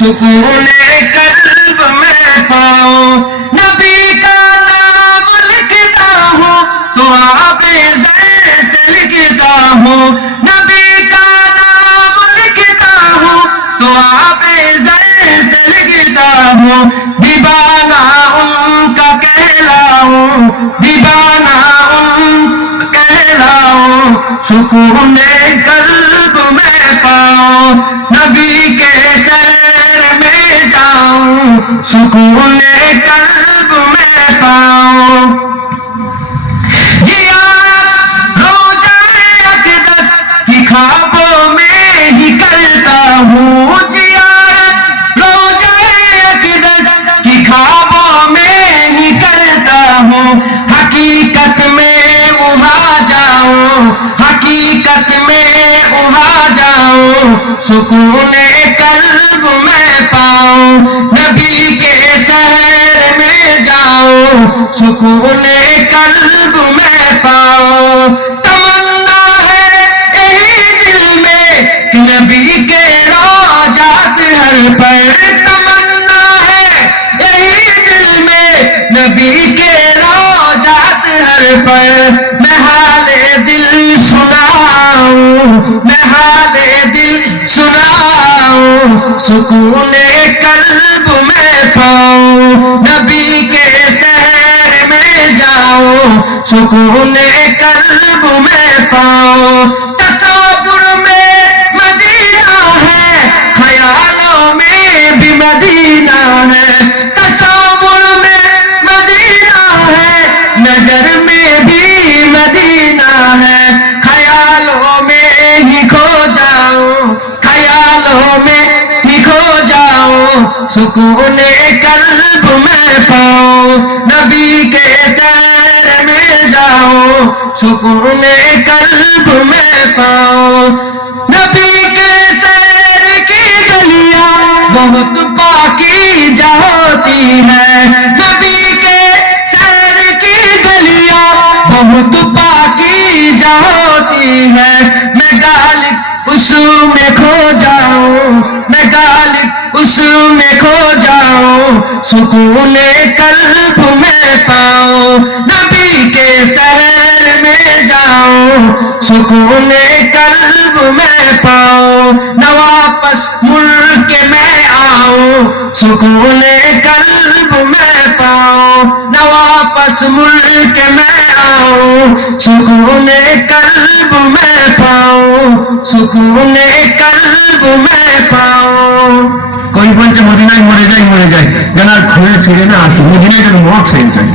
सुकूने कल्ब में पाऊं। नबी का नाम लिखता हूँ तो आबे ज़ैर से लिखता हूँ। नबी का नाम लिखता हूँ तो आबे ज़ैर से लिखता हूँ। दीवाना उनका कहलाऊं, दीवाना उनका कहलाऊं, सुकूने कल्ब में पाऊं। नबी के सैर में जाऊं, सुकूने कल्ब में पाऊं। जियारत रोज़ाए अक़दस की ख्वाबों में ही करता हूँ। जियारत रोज़ाए अक़दस की ख्वाबों में ही करता हूँ। हकीकत में वहाँ जाऊं, हकीकत में वहाँ जाऊं, सुकूने कल्ब में पाऊं। नबी के शहर में जाऊं, सुकूने कल्ब में पाऊं। तमन्ना है यही दिल में कि नबी के रोज़ात हर पल। तमन्ना है यही दिल में नबी के रोज़ात हर पल। मैं हाले दिल सुनाऊं, मैं हाले दिल सुनाऊं, सुकूने कल्ब में पाऊं। नबी के शहर में जाऊं, सुकूने कल्ब में पाऊं। तसव्वुर में मदीना है, ख्यालों में भी मदीना है। तसव्वुर में मदीना है, नजर में भी मदीना है। ख्यालों में ही खो जाऊं, ख्यालों में ही खो जाऊं, सुकूने कल्ब में पाऊं। नबी के सैर में जाऊं, सुकूने कल्ब में पाऊं। नबी के सैर की गलियां बहुत पाकीज़ा होती है। नबी के सैर की गलियां बहुत पाकीज़ा होती है। मैं गालिब उसमें खो जाऊं, मैं गालिब उसमें खो जाऊं, सुकूने कल्ब में पाऊं। नबी के शहर में जाऊं, सुकूने कल्ब में पाऊं। न वापस मुड़ के मैं आऊं, सुकूने कल्ब में पाऊं। न वापस मुड़ के मैं आऊं, सुकूने कल्ब में पाऊं, सुकूने कल्ब में पाऊं। कोई বলছে মদিনায় মরে যাই, জানার ঘুরে ফিরে না আসি, মদিনায় যেন মঠ হয়ে যায়।